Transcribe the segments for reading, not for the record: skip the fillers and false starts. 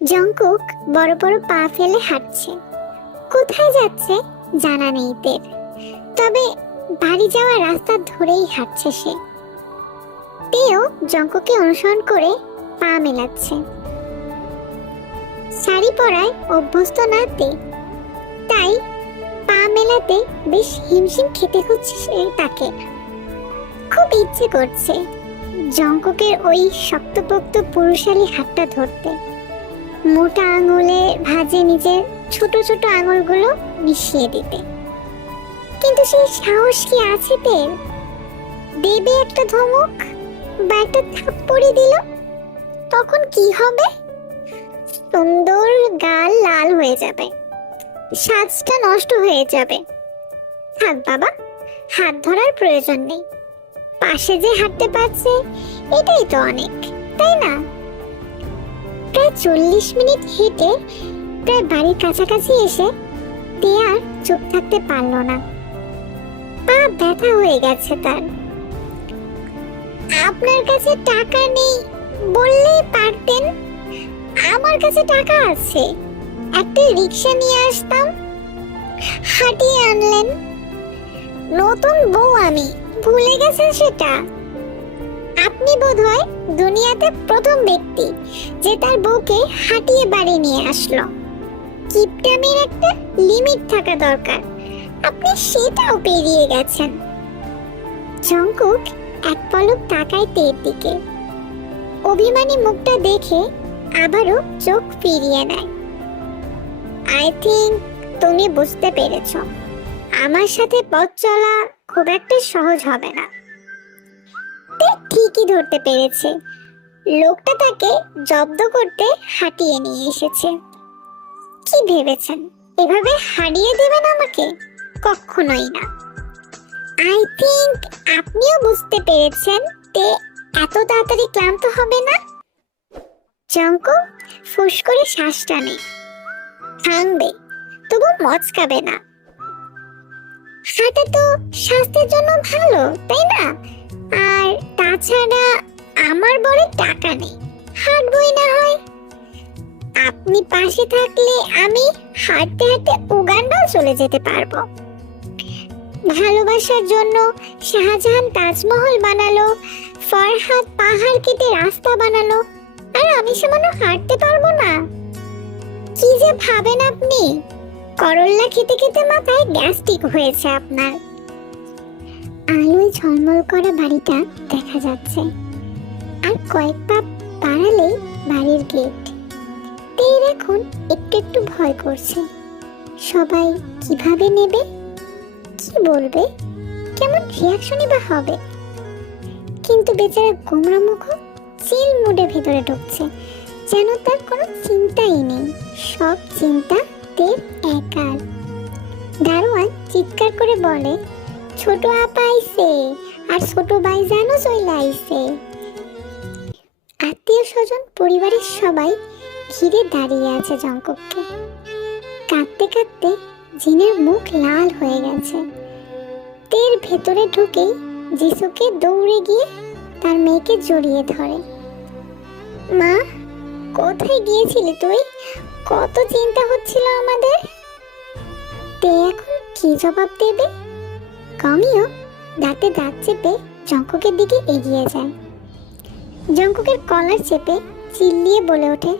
Jungkook বড় বড় পা ফেলে হাঁটছে। কোথায় যাচ্ছে জানা নেই তের, তবে বাড়ি যাওয়ার রাস্তা ধরেই হাঁটছে সে। তেও জংকুককে অনুসরণ করে পা মেলাচ্ছে। শাড়ি পরায় অভ্যস্ত না তে, তাই পা মেলাতে বেশ হিমশিম খেতে হচ্ছে তাকে। খুব ইচ্ছে করছে জংকুকের ওই শক্তপোক্ত পুরুষালী হাতটা ধরতে, মোটা আঙুলে ভাঁজে নিজের ছোট ছোট আঙুলগুলো মিশিয়ে দিতে। কিন্তু সেই সাহস কি আছে তের? দেবে একটা ধমক বা একটা থাপ্পড়ি দিল, তখন কি হবে? সুন্দর গাল লাল হয়ে যাবে, সাজটা নষ্ট হয়ে যাবে। থাক বাবা, হাত ধরার প্রয়োজন নেই। পাশে যে হাঁটতে পারছে এটাই তো অনেক, তাই না? প্রায় 40 মিনিট হেঁটে প্রায় বাড়ির কাছাকাছি এসে তে আর চুপ থাকতে পারলো না। পা ব্যথা হয়ে গেছে তার। আপনার কাছে টাকা নেই বললেই পারতেন, আমার কাছে টাকা আছে, একটা রিক্সা নিয়ে আসতাম, হাঁটিয়ে আনলেন। নতুন বউ আমি, ভুলে গেছেন সেটা? আপনি বোধহয় দুনিয়াতে প্রথম ব্যক্তি যে তার বউকে হাঁটিয়ে বাড়ি নিয়ে আসলো। কিপটামির একটা লিমিট থাকা দরকার, আপনি সেটাও পেরিয়ে গেছেন। জংকুক এক পলক তাকায় তের দিকে, অভিমানী মুখটা দেখে আবারও চোখ ফিরিয়ে নেয়। আই থিঙ্ক তুমি বুঝতে পেরেছ, আমার সাথে পথ চলা খুব একটা সহজ হবে না। তে ঠিকই ধরতে পেরেছে, লোকটা তাকে জব্দ করতে হাঁটিয়ে নিয়ে এসেছে। কি ভেবেছেন এভাবে হারিয়ে দেবেন আমাকে? কখনোই না। আই থিঙ্ক আপনিও বুঝতে পেরেছেন তে এত তাড়াতাড়ি ক্লান্ত হবে না। জংকুক ফুস করে শ্বাস টানে, থামবে তবু মচকাবে না। হাঁটা তো স্বাস্থ্যের জন্য ভালো, তাই না? আর তাছাড়া আমার বড় টাকা নেই, হাঁটবই না হয়। আপনি পাশে থাকলে আমি হাঁটতে হাঁটতে উগান্ডাও চলে যেতে পারবো। ভালোবাসার জন্য শাহজাহান তাজমহল বানালো, ফরহাদ পাহাড় কেটে রাস্তা বানালো, আর আমি সামান্য হাঁটতে পারবো না? কি যে ভাবেন আপনি! করল্লা খেতে খেতে মাথায় গ্যাস্ট্রিক হয়েছে আপনার। আলোয় ঝলমল করা বাড়িটা দেখা যাচ্ছে, আর কয়েক পা বাড়ালেই বাড়ির গেট। তের এখন একটু একটু ভয় করছে, সবাই কিভাবে নেবে, কি বলবে, কেমন রিয়াকশনই বা হবে। কিন্তু বেচারা গোমরা মুখ চিল মুডে ভেতরে ঢুকছে, যেন তার কোনো চিন্তাই নেই, সব চিন্তা তের একার। দারোয়ান চিৎকার করে বলে, ছোট আপা আইছে, আর ছোট ভাই জানো চলে আইছে। আত্মীয় স্বজন পরিবারের সবাই ঘিরে দাঁড়িয়ে আছে জংকুককে। কাঁদতে কাঁদতে জিনের মুখ লাল হয়ে গেছে। তের ভেতরে ঢুকেই যিশুকে দৌড়ে গিয়ে তার মেয়েকে জড়িয়ে ধরে। মা, কোথায় গিয়েছিলি তুই? কত চিন্তা হচ্ছিল আমাদের। তে এখন কি জবাব দেবে? কমিও দাঁতে দাঁত চেপে জংকুকের দিকে এগিয়ে যায়। জংকুকের কলার চেপে চিল্লিয়ে বলে ওঠে,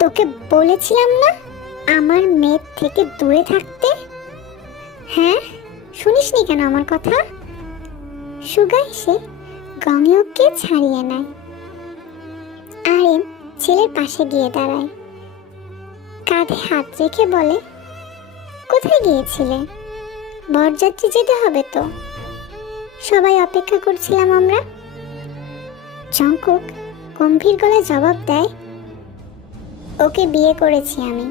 তোকে বলেছিলাম না আমার মেয়ের থেকে দূরে থাকতে? হ্যাঁ, শুনিসনি কেন আমার কথা? সুগা এসে গমিয়ককে ছাড়িয়ে নেয়। আরেম ছেলের পাশে গিয়ে দাঁড়ায়, কাঁধে হাত রেখে বলে, কোথায় গিয়েছিলে? বরযাত্রী যেতে হবে তো, সবাই অপেক্ষা করছিলাম আমরা। জংকুক গম্ভীর গলায় জবাব দেয়, ওকে বিয়ে করেছি আমি।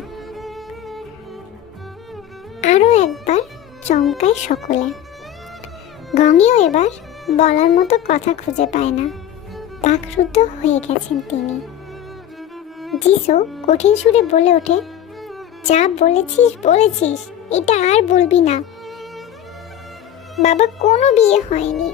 আরো একবার চমকায় সকলে। গঙিও এবার বলার মতো কথা খুঁজে পায় না, বাকরুদ্ধ হয়ে গেছেন তিনি। যিশু কঠিন সুরে বলে ওঠে, যা বলেছিস বলেছিস, এটা আর বলবি না। বাবা, কোনো বিয়ে হয়নি।